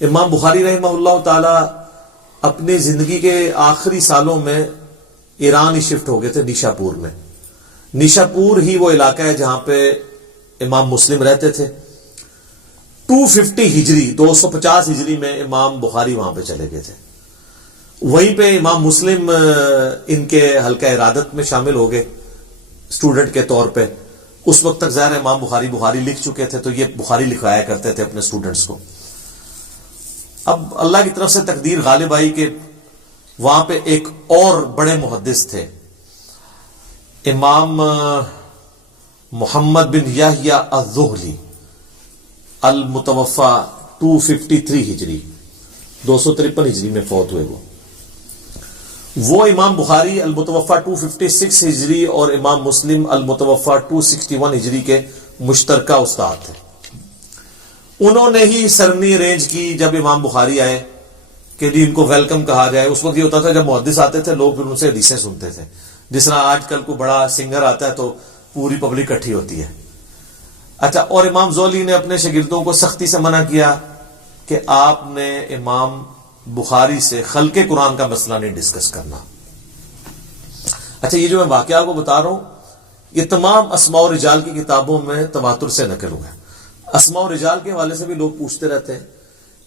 امام بخاری رحمہ اللہ تعالی اپنی زندگی کے آخری سالوں میں ایران ہی شفٹ ہو گئے تھے، نیشا پور میں۔ نیشا پور ہی وہ علاقہ ہے جہاں پہ امام مسلم رہتے تھے۔ 250 ہجری 250 ہجری میں امام بخاری وہاں پہ چلے گئے تھے۔ وہیں پہ امام مسلم ان کے حلقہ ارادت میں شامل ہو گئے اسٹوڈنٹ کے طور پہ۔ اس وقت تک ظاہر امام بخاری لکھ چکے تھے، تو یہ بخاری لکھوایا کرتے تھے اپنے اسٹوڈنٹس کو۔ اب اللہ کی طرف سے تقدیر غالب آئی کہ وہاں پہ ایک اور بڑے محدث تھے، امام محمد بن یحییٰ الذہلی، المتوفى 253 ہجری، 253 ہجری میں فوت ہوئے۔ وہ امام بخاری المتوفى 256 ہجری اور امام مسلم المتوفى 261 ہجری کے مشترکہ استاد تھے۔ انہوں نے ہی سرنی ارینج کی جب امام بخاری آئے کہ جی ان کو ویلکم کہا جائے۔ اس وقت یہ ہوتا تھا جب محدث آتے تھے لوگ پھر ان سے حدیثیں سنتے تھے، جس طرح آج کل کو بڑا سنگر آتا ہے تو پوری پبلک اکٹھی ہوتی ہے۔ اچھا، اور امام زولی نے اپنے شاگردوں کو سختی سے منع کیا کہ آپ نے امام بخاری سے خلق قرآن کا مسئلہ نہیں ڈسکس کرنا۔ اچھا، یہ جو میں واقعہ آپ کو بتا رہا ہوں یہ تمام اسماء و رجال کی کتابوں میں تواتر سے نقل ہوا ہے۔ اسماء و رجال کے حوالے سے بھی لوگ پوچھتے رہتے ہیں،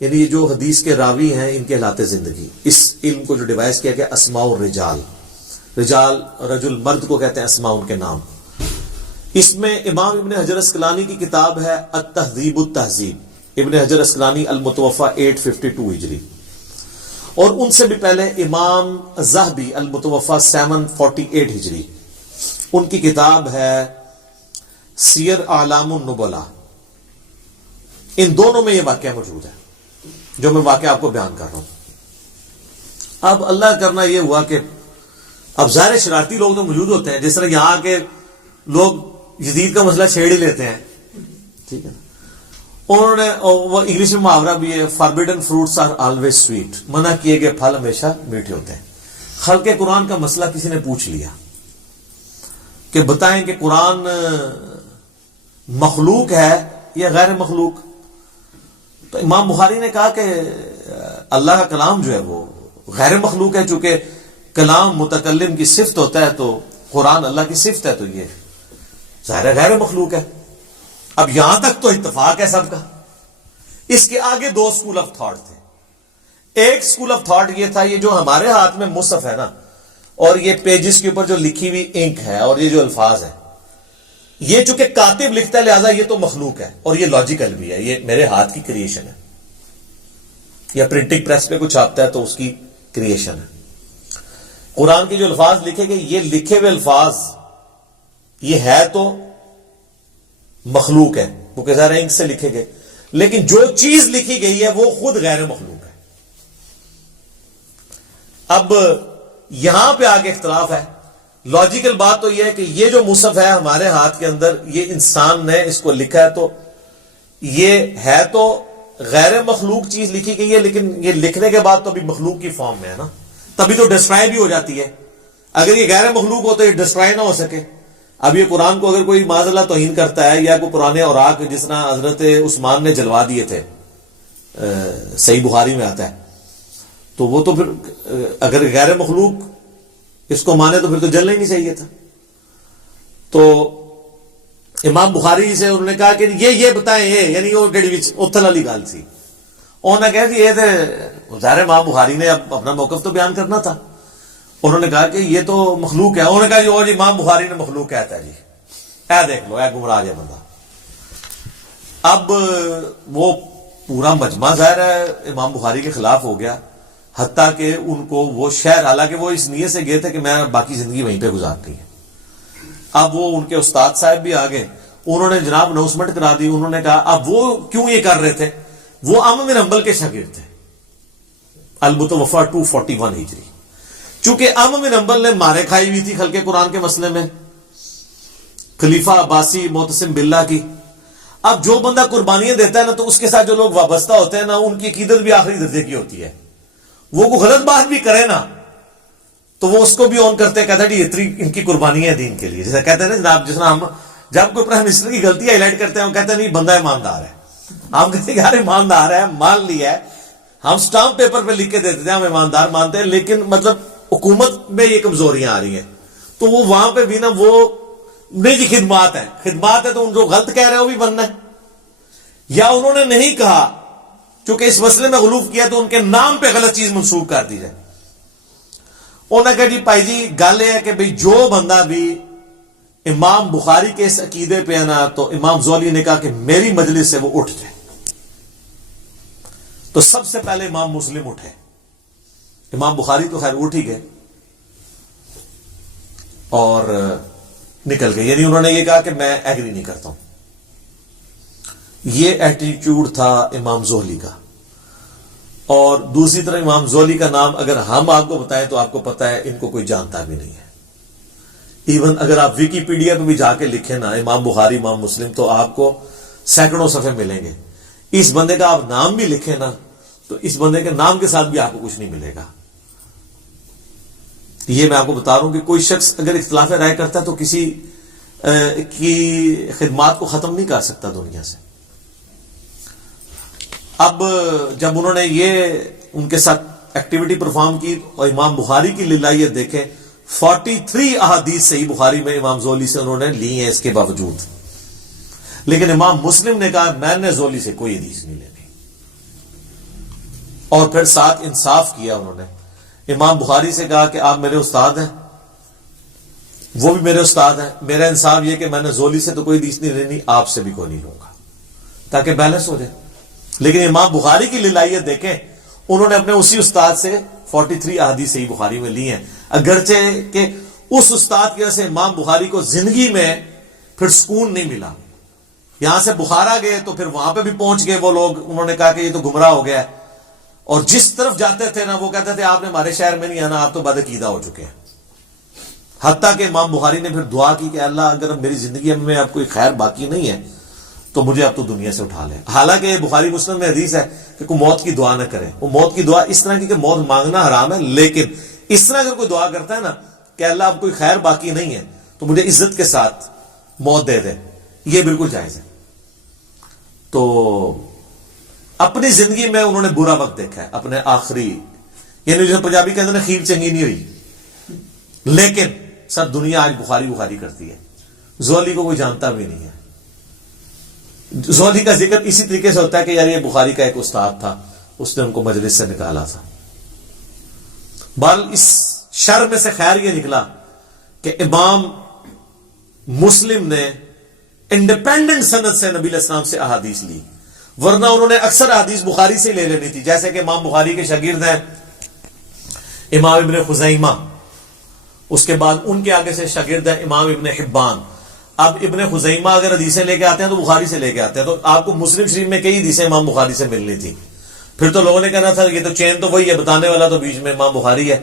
یعنی یہ جو حدیث کے راوی ہیں ان کے حالات زندگی، اس علم کو جو ڈیوائز کیا گیا اسماء الرجال، رجال رجل مرد کو کہتے ہیں، اسماء ان کے نام۔ اس میں امام ابن حجر اسقلانی کی کتاب ہے التہذیب التہذیب، ابن حجر اسقلانی المتوفى 852 ہجری، اور ان سے بھی پہلے امام ذہبی المتوفى 748 ہجری، ان کی کتاب ہے سیر اعلام النبلاء۔ ان دونوں میں یہ واقعہ موجود ہے جو میں واقعہ آپ کو بیان کر رہا ہوں۔ اب اللہ کرنا یہ ہوا کہ اب ظاہر شرارتی لوگ تو موجود ہوتے ہیں، جس طرح یہاں کے لوگ یزید کا مسئلہ چھیڑ ہی لیتے ہیں، ٹھیک ہے نا۔ انہوں نے وہ انگلش میں محاورہ بھی ہے، forbidden fruits are always sweet, منع کیے گئے پھل ہمیشہ میٹھے ہوتے ہیں۔ خلق قرآن کا مسئلہ کسی نے پوچھ لیا کہ بتائیں کہ قرآن مخلوق ہے یا غیر مخلوق؟ تو امام بخاری نے کہا کہ اللہ کا کلام جو ہے وہ غیر مخلوق ہے، چونکہ کلام متکلم کی صفت ہوتا ہے تو قرآن اللہ کی صفت ہے، تو یہ ظاہر ہے غیر مخلوق ہے۔ اب یہاں تک تو اتفاق ہے سب کا۔ اس کے آگے دو اسکول آف تھاٹ تھے۔ ایک اسکول آف تھاٹ یہ تھا، یہ جو ہمارے ہاتھ میں مصحف ہے نا، اور یہ پیجز کے اوپر جو لکھی ہوئی انک ہے اور یہ جو الفاظ ہے، یہ چونکہ کاتب لکھتا ہے لہذا یہ تو مخلوق ہے، اور یہ لاجیکل بھی ہے، یہ میرے ہاتھ کی کریشن ہے، یا پرنٹنگ پریس پہ کچھ چھاپتا ہے تو اس کی کریشن ہے۔ قرآن کے جو الفاظ لکھے گئے، یہ لکھے ہوئے الفاظ یہ ہے تو مخلوق ہے، وہ کہ ظاہر انک سے لکھے گئے، لیکن جو چیز لکھی گئی ہے وہ خود غیر مخلوق ہے۔ اب یہاں پہ آگے اختلاف ہے۔ لاجیکل بات تو یہ ہے کہ یہ جو مصحف ہے ہمارے ہاتھ کے اندر، یہ انسان نے اس کو لکھا ہے، تو یہ ہے تو غیر مخلوق چیز لکھی گئی ہے، لیکن یہ لکھنے کے بعد تو ابھی مخلوق کی فارم میں ہے نا، تبھی تو ڈسٹرائے بھی ہو جاتی ہے۔ اگر یہ غیر مخلوق ہو تو یہ ڈسٹرائے نہ ہو سکے۔ اب یہ قرآن کو اگر کوئی معاذ اللہ توہین کرتا ہے، یا کوئی پرانے اوراق جس طرح حضرت عثمان نے جلوا دیے تھے، صحیح بخاری میں آتا ہے، تو وہ تو پھر اگر غیر مخلوق اس کو مانے تو پھر تو جلنا ہی نہیں چاہیے تھا۔ تو امام بخاری سے انہوں نے کہا کہ یہ بتائیں، یہ یعنی وہ جڑی اتھل والی گل سی، انہوں نے کہا کہ یہ تو ظاہر امام بخاری نے اب اپنا موقف تو بیان کرنا تھا۔ انہوں نے کہا کہ یہ تو مخلوق ہے۔ انہوں نے کہا جی اور امام بخاری نے مخلوق کہتا ہے، جی اے دیکھ لو، اے گمراہ ہے بندہ۔ اب وہ پورا مجمع ظاہر ہے امام بخاری کے خلاف ہو گیا، حتیٰ کہ ان کو وہ شہر، حالانکہ وہ اس نیت سے گئے تھے کہ میں باقی زندگی وہیں پہ گزارنی ہے۔ اب وہ ان کے استاد صاحب بھی آگے، انہوں نے جناب اناؤنسمنٹ کرا دی۔ انہوں نے کہا اب وہ کیوں یہ کر رہے تھے، وہ امام بن حنبل کے شاگرد تھے، المتوفى 241 ہجری۔ چونکہ امام بن حنبل نے مارے کھائی ہوئی تھی خلق قرآن کے مسئلے میں، خلیفہ عباسی معتصم باللہ کی۔ اب جو بندہ قربانیاں دیتا ہے نا، تو اس کے ساتھ جو لوگ وابستہ ہوتے ہیں نا، ان کی عقیدت بھی آخری درجے کی ہوتی ہے۔ وہ کوئی غلط بات بھی کرے نا تو وہ اس کو بھی آن کرتے، کہتا ہے جی اتنی ان کی قربانیاں دین کے لیے، جیسے کہتے ہیں نا جناب، جس طرح ہم جب کوئی پرائم منسٹر کی غلطی ہائی لائٹ کرتے ہیں، وہ کہتے ہیں نہیں بندہ ایماندار ہے، ہم کہتے ہیں یار ایماندار ہے، مان لیا ہے، ہم سٹامپ پیپر پہ لکھ کے دیتے تھے ہم ایماندار مانتے ہیں، لیکن مطلب حکومت میں یہ کمزوریاں آ رہی ہیں، تو وہ وہاں پہ بھی نا وہ نہیں جی خدمات ہے تو ان کو غلط کہہ رہے ہیں وہ بھی بننا ہے، یا انہوں نے نہیں کہا چونکہ اس مسئلے میں غلوف کیا تو ان کے نام پہ غلط چیز منسوب کر دی جائے۔ انہوں نے کہا جی بھائی جی گل یہ ہے کہ بھائی جو بندہ بھی امام بخاری کے اس عقیدے پہ ہے نا، تو امام زولی نے کہا کہ میری مجلس سے وہ اٹھ جائے۔ تو سب سے پہلے امام مسلم اٹھے، امام بخاری تو خیر اٹھ ہی گئے اور نکل گئے، یعنی انہوں نے یہ کہا کہ میں ایگری نہیں کرتا ہوں۔ یہ ایٹیٹیوڈ تھا امام زوہلی کا۔ اور دوسری طرف امام زوہلی کا نام اگر ہم آپ کو بتائیں تو آپ کو پتا ہے ان کو کوئی جانتا بھی نہیں ہے۔ ایون اگر آپ ویکیپیڈیا پہ بھی جا کے لکھیں نا امام بخاری امام مسلم تو آپ کو سینکڑوں صفحے ملیں گے، اس بندے کا آپ نام بھی لکھیں نا تو اس بندے کے نام کے ساتھ بھی آپ کو کچھ نہیں ملے گا۔ یہ میں آپ کو بتا رہا ہوں کہ کوئی شخص اگر اختلاف رائے کرتا ہے تو کسی کی خدمات کو ختم نہیں کر سکتا دنیا سے۔ اب جب انہوں نے یہ ان کے ساتھ ایکٹیویٹی پرفارم کی اور امام بخاری کی للہیت دیکھیں، 43 احادیث صحیح بخاری میں امام زولی سے انہوں نے لی ہیں اس کے باوجود، لیکن امام مسلم نے کہا میں نے زولی سے کوئی حدیث نہیں لینی، اور پھر ساتھ انصاف کیا انہوں نے۔ امام بخاری سے کہا کہ آپ میرے استاد ہیں، وہ بھی میرے استاد ہیں، میرا انصاف یہ کہ میں نے زولی سے تو کوئی حدیث نہیں لینی، آپ سے بھی کوئی نہیں لوں گا تاکہ بیلنس ہو جائے۔ لیکن امام بخاری کی للہیت دیکھیں، انہوں نے اپنے اسی استاد سے 43 احادیث صحیح بخاری میں لی ہیں، اگرچہ کہ اس استاد کی وجہ سے امام بخاری کو زندگی میں پھر سکون نہیں ملا۔ یہاں سے بخارا گئے تو پھر وہاں پہ بھی پہنچ گئے وہ لوگ، انہوں نے کہا کہ یہ تو گمراہ ہو گیا ہے، اور جس طرف جاتے تھے نا وہ کہتے تھے آپ نے ہمارے شہر میں نہیں آنا، آپ تو بدعقیدہ ہو چکے ہیں۔ حتیٰ کہ امام بخاری نے پھر دعا کی کہ اللہ اگر میری زندگی میں اب کوئی خیر باقی نہیں ہے تو مجھے اب تو دنیا سے اٹھا لے۔ حالانکہ بخاری مسلم میں حدیث ہے کہ کوئی موت کی دعا نہ کرے، وہ موت کی دعا اس طرح کی کہ موت مانگنا حرام ہے، لیکن اس طرح اگر کوئی دعا کرتا ہے نا کہ اللہ اب کوئی خیر باقی نہیں ہے تو مجھے عزت کے ساتھ موت دے دے، یہ بالکل جائز ہے۔ تو اپنی زندگی میں انہوں نے برا وقت دیکھا ہے، اپنے آخری، یعنی جو پنجابی کہتے ہیں نا خیر چنگی نہیں ہوئی، لیکن سب دنیا آج بخاری کرتی ہے، زولی کو کوئی جانتا بھی نہیں ہے۔ زولی کا ذکر اسی طریقے سے ہوتا ہے کہ یار یہ بخاری کا ایک استاد تھا، اس نے ان کو مجلس سے نکالا تھا۔ بہرحال اس شر میں سے خیر یہ نکلا کہ امام مسلم نے انڈیپینڈنٹ سند سے نبی علیہ السلام سے احادیث لی، ورنہ انہوں نے اکثر احادیث بخاری سے لے لینی تھی۔ جیسے کہ امام بخاری کے شاگرد ہیں امام ابن خزیمہ، اس کے بعد ان کے آگے سے شاگرد ہیں امام ابن حبان۔ اب ابن خزیمہ اگر حدیثیں لے کے آتے ہیں تو بخاری سے لے کے آتے ہیں، تو آپ کو مسلم شریف میں کئی حدیثیں امام بخاری سے ملنی تھی، پھر تو لوگوں نے کہنا تھا یہ تو چین تو وہی ہے، بتانے والا تو بیچ میں امام بخاری ہے۔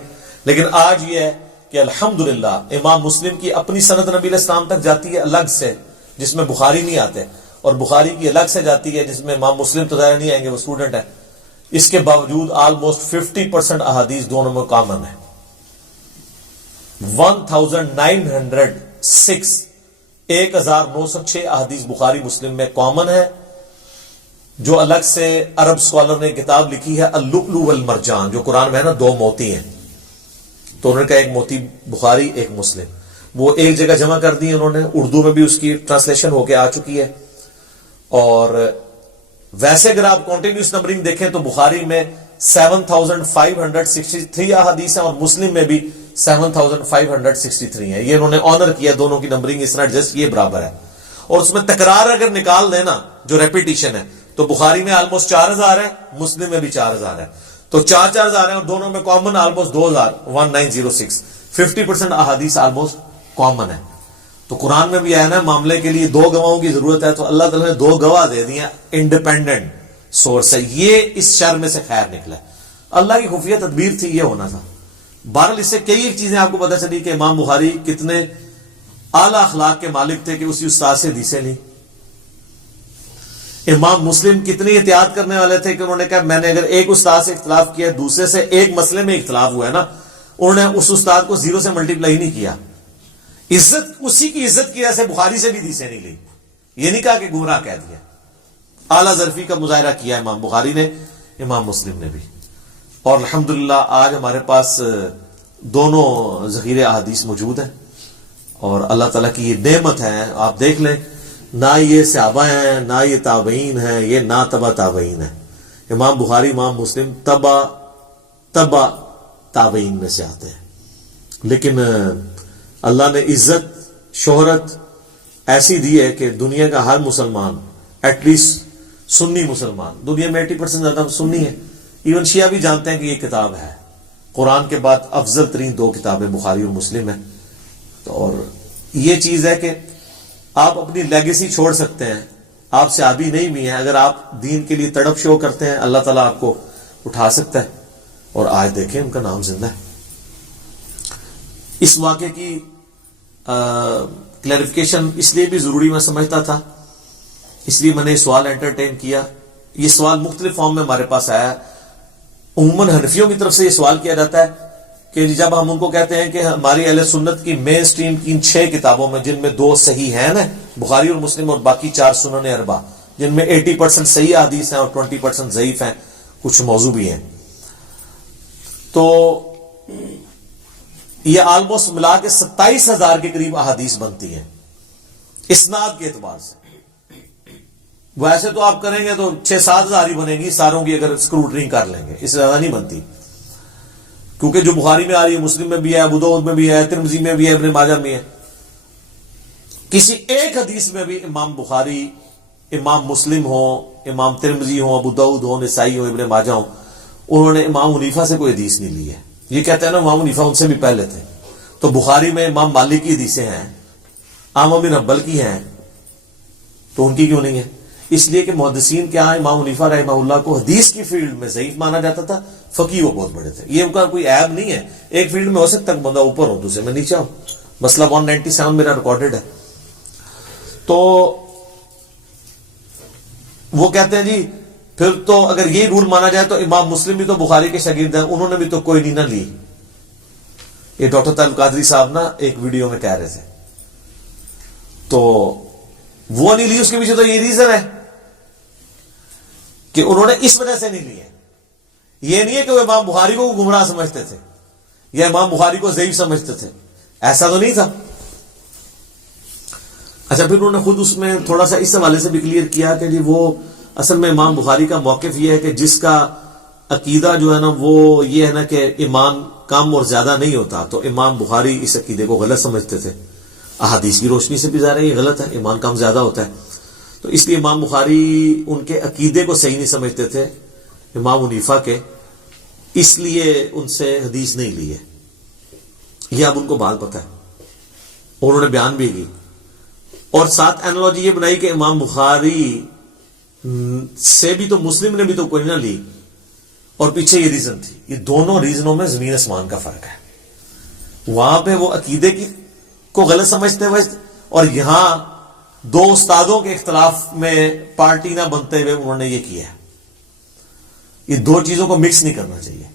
لیکن آج یہ ہے کہ الحمدللہ امام مسلم کی اپنی سند نبی علیہ السلام تک جاتی ہے الگ سے، جس میں بخاری نہیں آتے، اور بخاری کی الگ سے جاتی ہے جس میں امام مسلم تو ظاہر نہیں آئیں گے، وہ اسٹوڈنٹ ہے۔ اس کے باوجود آلموسٹ 50% احادیث دونوں میں کامن ہے۔ 1906 احادیث بخاری مسلم میں کامن ہے، جو الگ سے عرب اسکالر نے کتاب لکھی ہے اللؤلؤ والمرجان، جو قرآن میں ہے نا 2 موتی ہیں، تو انہوں نے کہا ایک موتی بخاری ایک مسلم، وہ ایک جگہ جمع کر دی انہوں نے، اردو میں بھی اس کی ٹرانسلیشن ہو کے آ چکی ہے۔ اور ویسے اگر آپ کنٹینیوس نمبرنگ دیکھیں تو بخاری میں 7563 احادیث ہیں اور مسلم میں بھی 7563 ہیں۔ یہ انہوں نے آنر کیا، دونوں کی نمبرنگ اس طرح ایڈجسٹ یہ برابر ہے، اور اس میں تکرار اگر نکال دینا جو ریپیٹیشن ہے تو بخاری میں آلموسٹ 4000 ہے، مسلم میں بھی 4000 ہے، تو 4000 ہیں اور دونوں میں کامن آلموسٹ 1906، 50% احادیث آلموسٹ کامن ہے۔ تو قرآن میں بھی آیا نا معاملے کے لیے 2 گواہوں کی ضرورت ہے، تو اللہ تعالیٰ نے 2 گواہ دے دیا انڈیپینڈنٹ سورس ہے۔ یہ اس شر میں سے خیر نکلا، اللہ کی خفیہ تدبیر تھی، یہ ہونا تھا۔ بہرحال اس سے کئی ایک چیزیں آپ کو پتہ چلی کہ امام بخاری کتنے اعلیٰ اخلاق کے مالک تھے کہ اسی استاد سے حدیثیں لی۔ امام مسلم کتنی احتیاط کرنے والے تھے کہ انہوں نے کہا میں نے اگر ایک استاد سے اختلاف کیا، دوسرے سے ایک مسئلے میں اختلاف ہوا ہے نا، انہوں نے اس استاد کو 0 سے ملٹیپلائی نہیں کیا، عزت اسی کی عزت کی وجہ سے بخاری سے بھی حدیثیں نہیں لی، یہ نہیں کہا کہ گمراہ کہہ دیا۔ اعلیٰ ظرفی کا مظاہرہ کیا امام بخاری نے، امام مسلم نے بھی۔ اور الحمدللہ آج ہمارے پاس دونوں ذخیرے احادیث موجود ہیں، اور اللہ تعالیٰ کی یہ نعمت ہے. آپ دیکھ لیں، نہ یہ صحابہ ہیں، نہ یہ تابعین ہیں، یہ نہ تبع تابعین ہیں. امام بخاری، امام مسلم تبع تابعین میں سے آتے ہیں. لیکن اللہ نے عزت شہرت ایسی دی ہے کہ دنیا کا ہر مسلمان، ایٹ لیسٹ سنی مسلمان، دنیا میں 80% زیادہ سنی ہے، ایون شیعہ بھی جانتے ہیں کہ یہ کتاب ہے. قرآن کے بعد افضل ترین دو کتابیں بخاری اور مسلم ہیں. اور یہ چیز ہے کہ آپ اپنی لیگیسی چھوڑ سکتے ہیں. آپ صحابی نہیں بھی ہیں، اگر آپ دین کے لیے تڑپ شو کرتے ہیں، اللہ تعالیٰ آپ کو اٹھا سکتا ہے. اور آج دیکھیں ان کا نام زندہ ہے. اس واقعے کی کلیریفیکیشن اس لیے بھی ضروری میں سمجھتا تھا، اس لیے میں نے یہ سوال انٹرٹین کیا. یہ سوال مختلف فارم میں ہمارے پاس آیا. عموماً حنفیوں کی طرف سے یہ سوال کیا جاتا ہے کہ جب ہم ان کو کہتے ہیں کہ ہماری اہل سنت کی مین سٹریم کی ان 6 کتابوں میں، جن میں 2 صحیح ہیں نا، بخاری اور مسلم، اور باقی 4 سنن اربع، جن میں 80% صحیح حدیث ہیں اور 20% ضعیف ہیں، کچھ موضوع بھی ہیں، تو یہ آلموسٹ ملا کے 27,000 کے قریب احادیث بنتی ہیں اسناد کے اعتبار سے. ویسے تو آپ کریں گے تو 6-7 ہزار ہی بنے گی ساروں کی، اگر اسکروٹنگ کر لیں گے، اس سے زیادہ نہیں بنتی. کیونکہ جو بخاری میں آ رہی ہے، مسلم میں بھی ہے، ابو داؤد میں بھی ہے، ترمذی میں بھی ہے، ابن ماجہ میں ہے. کسی ایک حدیث میں بھی امام بخاری، امام مسلم ہو، امام ترمذی ہو، ابو داؤد ہو، نسائی ہو، ابن ماجہ ہو، انہوں نے امام حنیفہ سے کوئی حدیث نہیں لی ہے. یہ کہتے ہیں نا امام حنیفہ ان سے بھی پہلے تھے. تو بخاری میں امام مالک کی حدیثیں ہیں، احمد بن حنبل کی ہیں، تو ان کی کیوں نہیں ہے؟ اس لیے کہ محدثین کے ہاں امام حنیفہ رحمہ اللہ کو حدیث کی فیلڈ میں ضعیف مانا جاتا تھا، فقیہ وہ بہت بڑے تھے. یہ ان کا کوئی عیب نہیں ہے، ایک فیلڈ میں ہو سکتا ہے بندہ اوپر ہو، دوسرے میں نیچے ہو. مسئلہ 197 میرا ریکارڈڈ ہے. تو وہ کہتے ہیں جی پھر تو اگر یہ رول مانا جائے تو امام مسلم بھی تو بخاری کے شاگرد ہیں، انہوں نے بھی تو کوئی نہیں نہ لی. یہ ڈاکٹر طارق قادری صاحب نا ایک ویڈیو میں کہہ رہے تھے، تو وہ نہیں لی. اس کے پیچھے تو یہ ریزن ہے کہ انہوں نے اس وجہ سے نہیں لی ہے. یہ نہیں ہے کہ وہ امام بخاری کو گمراہ سمجھتے تھے یا امام بخاری کو ضعیف سمجھتے تھے، ایسا تو نہیں تھا. اچھا، پھر انہوں نے خود اس میں تھوڑا سا اس حوالے سے بھی کلیئر کیا کہ جی وہ اصل میں امام بخاری کا موقف یہ ہے کہ جس کا عقیدہ جو ہے نا وہ یہ ہے نا کہ ایمان کم اور زیادہ نہیں ہوتا، تو امام بخاری اس عقیدے کو غلط سمجھتے تھے. احادیث کی روشنی سے بھی ظاہر ہے یہ غلط ہے، ایمان کم زیادہ ہوتا ہے. تو اس لیے امام بخاری ان کے عقیدے کو صحیح نہیں سمجھتے تھے امام حنیفہ کے، اس لیے ان سے حدیث نہیں لی ہے. یہ اب ان کو بات پتہ ہے، انہوں نے بیان بھی کی. اور ساتھ اینالوجی یہ بنائی کہ امام بخاری سے بھی تو مسلم نے بھی تو کوئی نہ لی، اور پیچھے یہ ریزن تھی. یہ دونوں ریزنوں میں زمین آسمان کا فرق ہے. وہاں پہ وہ عقیدے کو غلط سمجھتے ہوئے، اور یہاں 2 استادوں کے اختلاف میں پارٹی نہ بنتے ہوئے انہوں نے یہ کیا ہے. یہ 2 چیزوں کو مکس نہیں کرنا چاہیے.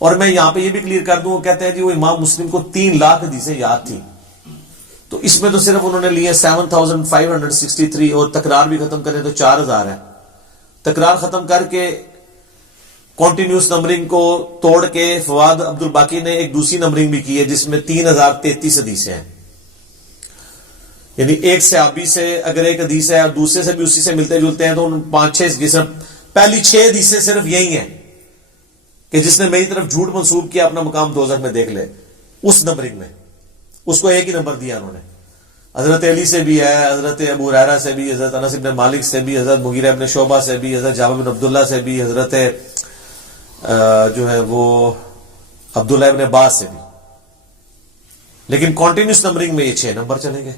اور میں یہاں پہ یہ بھی کلیئر کر دوں، وہ کہتے ہیں جی وہ امام مسلم کو 3 لاکھ حدیثیں یاد تھی، تو اس میں تو صرف انہوں نے لیے 7563، اور تکرار بھی ختم کریں تو 4000 ہے. تکرار ختم کر کے کنٹینیوس نمبرنگ کو توڑ کے فواد عبد الباقی نے ایک دوسری نمبرنگ بھی کی ہے جس میں 3033 حدیثیں ہیں. یعنی ایک صحابی سے اگر ایک حدیث ہے اور دوسرے سے بھی اسی سے ملتے جلتے ہیں تو 5-6 جس پہلی 6 حدیثیں صرف یہی ہیں کہ جس نے میری طرف جھوٹ منسوب کیا اپنا مقام دوزخ میں دیکھ لے. اس نمبرنگ میں اس کو ایک ہی نمبر دیا انہوں نے. حضرت علی سے بھی ہے، حضرت ابو ہریرہ سے بھی، حضرت انس بن مالک سے بھی، حضرت مغیرہ بن شعبہ سے بھی، حضرت جابر بن عبداللہ سے بھی، حضرت جو ہے وہ عبداللہ ابن عباس سے بھی. لیکن کانٹینیوس نمبرنگ میں یہ 6 نمبر چلے گئے.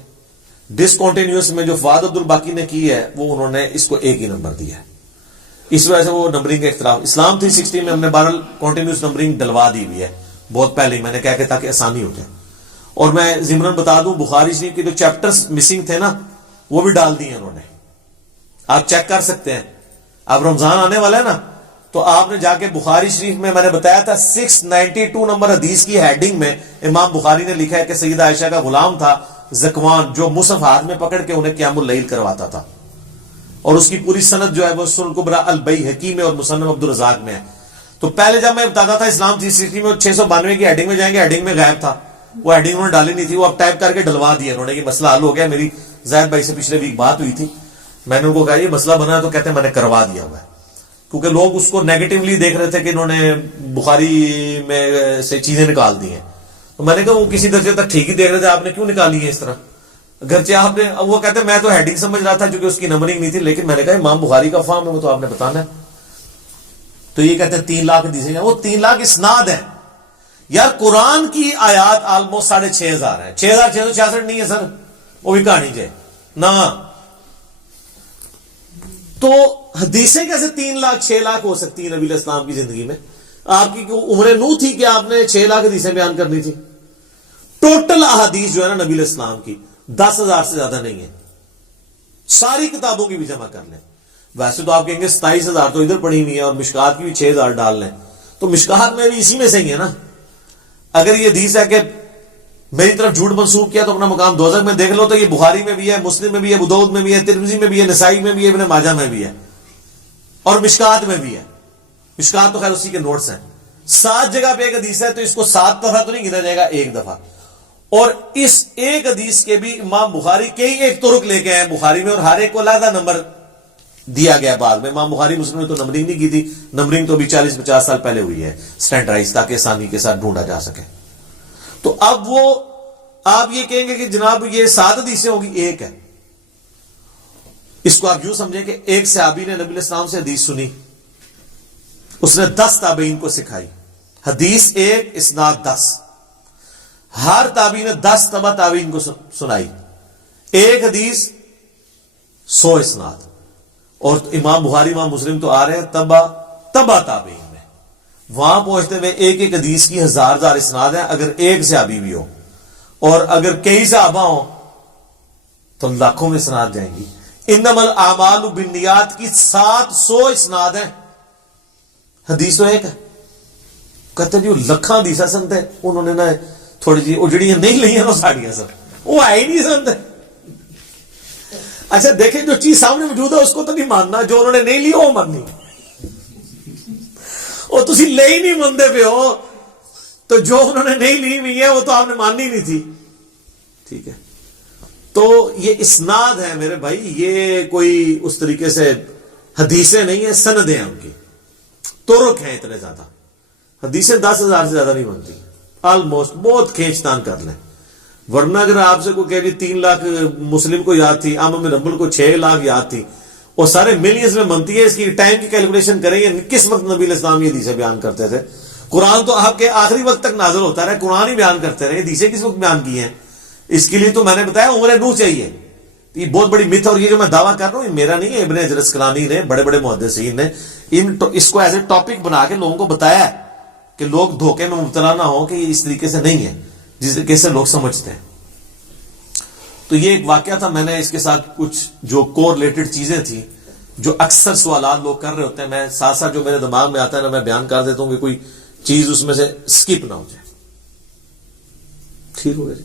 ڈسکنٹینیوس میں جو فواد عبد الباقی نے کی ہے وہ انہوں نے اس کو ایک ہی نمبر دیا ہے. اس وجہ سے وہ نمبرنگ کا اختلاف. اسلام 360 میں ہم نے بہرحال کانٹینیوس نمبرنگ ڈلوا دی ہوئی ہے بہت پہلے ہی، میں نے کہا کہ تاکہ آسانی ہو جائے. اور میں ضمن بتا دوں بخاری شریف کے جو چیپٹرز مسنگ تھے نا وہ بھی ڈال دیے انہوں نے. آپ چیک کر سکتے ہیں. اب رمضان آنے والا ہے نا، تو آپ نے جا کے بخاری شریف میں نے بتایا تھا 692 نمبر حدیث کی ہیڈنگ میں امام بخاری نے لکھا ہے کہ سیدہ عائشہ کا غلام تھا زکوان جو مصحف ہاتھ میں پکڑ کے انہیں قیام اللیل کرواتا تھا. اور اس کی پوری سند جو ہے وہ سنن کبریٰ البیہقی میں اور مصنف عبدالرزاق میں ہے. تو پہلے جب میں بتاتا تھا اسلام 360 میں 692 کی ہیڈنگ میں جائیں گے، ہیڈنگ میں غائب تھا، وہ ہیڈنگ انہوں نے ڈالی نہیں تھی، وہ اب ٹائپ کر کے ڈلوا دیا انہوں نے کہ مسئلہ حل ہو گیا. میری زید بھائی سے پچھلے ویک بات ہوئی تھی، میں نے ان کو کہا یہ مسئلہ بنا ہے، تو کہتے ہیں میں نے کروا دیا ہوا ہے، کیونکہ لوگ اس کو نیگیٹولی دیکھ رہے تھے کہ انہوں نے بخاری میں سے چیزیں نکال دی ہیں. تو میں نے کہا وہ کسی درجے تک ٹھیک ہی دیکھ رہے تھے، آپ نے کیوں نکالی ہے اس طرح؟ اگرچہ آپ نے، وہ کہتے ہیں میں تو ہیڈنگ سمجھ رہا تھا کیونکہ اس کی نمبرنگ نہیں تھی، لیکن میں نے کہا امام بخاری کا فارم ہے وہ تو آپ نے بتانا ہے. تو یہ کہتے ہیں 3 لاکھ حدیثیں، وہ 3 لاکھ اسناد ہیں. یار قرآن کی آیات آلموسٹ 6,500 ہیں، 6,666 نہیں ہے سر، وہ بھی کہانی جائے نہ. تو حدیثیں کیسے 3 لاکھ 6 لاکھ ہو سکتی ہیں نبی علیہ السلام کی زندگی میں؟ آپ کی عمر نو تھی کہ آپ نے 6 لاکھ حدیثیں بیان کرنی تھی؟ ٹوٹل احادیث جو ہے نا نبی علیہ السلام کی 10,000 سے زیادہ نہیں ہے، ساری کتابوں کی بھی جمع کر لیں. ویسے تو آپ کہیں گے 27,000 تو ادھر پڑھی ہوئی ہے اور مشکات کی بھی 6,000 ڈال لیں، تو مشکات میں بھی اسی میں سے ہی ہے نا. اگر یہ حدیث ہے کہ میری طرف جھوٹ منسوب کیا تو اپنا مقام دوزخ میں دیکھ لو، تو یہ بخاری میں بھی ہے، مسلم میں بھی ہے، ابو داؤد میں بھی ہے، ترمذی میں بھی ہے، نسائی میں بھی ہے، ابن ماجہ میں بھی ہے، اور مشکات میں بھی ہے. مشکات تو خیر اسی کے نوٹس ہیں. 7 جگہ پہ ایک حدیث ہے تو اس کو 7 دفعہ تو نہیں گنا جائے گا، 1 دفعہ. اور اس ایک حدیث کے بھی امام بخاری کئی ایک طرق لے کے ہیں بخاری میں، اور ہر ایک کو علیحدہ نمبر دیا گیا بعد میں. امام بخاری مسلم نے تو نمبرنگ نہیں کی تھی، نمبرنگ تو ابھی 40-50 سال پہلے ہوئی ہے سٹینڈرڈائز، تاکہ آسانی کے ساتھ ڈھونڈا جا سکے. تو اب وہ آپ یہ کہیں گے کہ جناب یہ 7 حدیثیں ہوگی، ایک ہے. اس کو آپ یوں سمجھیں کہ ایک صحابی نے نبی علیہ السلام سے حدیث سنی، اس نے 10 تابعین کو سکھائی. حدیث 1 اسناد 10، ہر تابعی نے 10 تبع تابعین کو سنائی، ایک حدیث 100 اسناد. اور امام بخاری امام مسلم تو آ رہے ہیں تبع تابعین میں، وہاں پہنچتے ہوئے ایک ایک حدیث کی 1000 اسناد ہیں. اگر ایک صحابی بھی ہو اور اگر کئی صحابہ ہوں تو لاکھوں میں اسناد جائیں گی. انما الاعمال بالنیات کی 700 اسناد ہیں، حدیث تو ایک ہے. کہتے جی لکھاں حدیث سنتے انہوں نے نا تھوڑی جی وہ جڑی نہیں لئی ہیں وہ ساڑیاں سر وہ آئی نہیں سنتے. اچھا دیکھیں جو چیز سامنے موجود ہے اس کو تو نہیں ماننا، جو انہوں نے نہیں لی وہ ماننی. اور تسی لے ہی نہیں مانتے پہ ہو تو جو انہوں نے نہیں لی ہوئی ہے وہ تو آپ نے ماننی نہیں تھی. ٹھیک ہے، تو یہ اسناد ہے میرے بھائی، یہ کوئی اس طریقے سے حدیثیں نہیں ہیں، سندیں ہیں، ان کی طرق ہیں اتنے زیادہ. حدیثیں 10,000 سے زیادہ نہیں بنتی آلموسٹ، بہت کھینچ تان کر لیں. ورنہ اگر آپ سے کوئی کہہ رہی 3 لاکھ مسلم کو یاد تھی، عام بن حنبل کو 6 لاکھ یاد تھی، اور سارے ملینز میں بنتی ہے، اس کی ٹائم کی کیلکولیشن کریں گے کس وقت نبی علیہ السلام یہ حدیثیں بیان کرتے تھے. قرآن تو آپ کے آخری وقت تک نازل ہوتا رہا، قرآن ہی بیان کرتے رہے، حدیثیں کس وقت بیان کی ہیں؟ اس کے لیے تو میں نے بتایا عمر نو چاہیے. یہ بہت بڑی مت، اور یہ جو میں دعویٰ کر رہا ہوں یہ میرا نہیں ہے، ابن حجر اسقلانی نے، بڑے بڑے محدثین نے اس کو ایز اے ٹاپک بنا کے لوگوں کو بتایا ہے کہ لوگ دھوکے میں مبتلا نہ ہوں کہ یہ اس طریقے سے نہیں ہے جس طریقے سے لوگ سمجھتے ہیں. تو یہ ایک واقعہ تھا، میں نے اس کے ساتھ کچھ جو کو ریلیٹڈ چیزیں تھیں جو اکثر سوالات لوگ کر رہے ہوتے ہیں، میں ساتھ ساتھ جو میرے دماغ میں آتا ہے نا میں بیان کر دیتا ہوں کہ کوئی چیز اس میں سے اسکپ نہ ہو جائے. ٹھیک ہو گیا جی.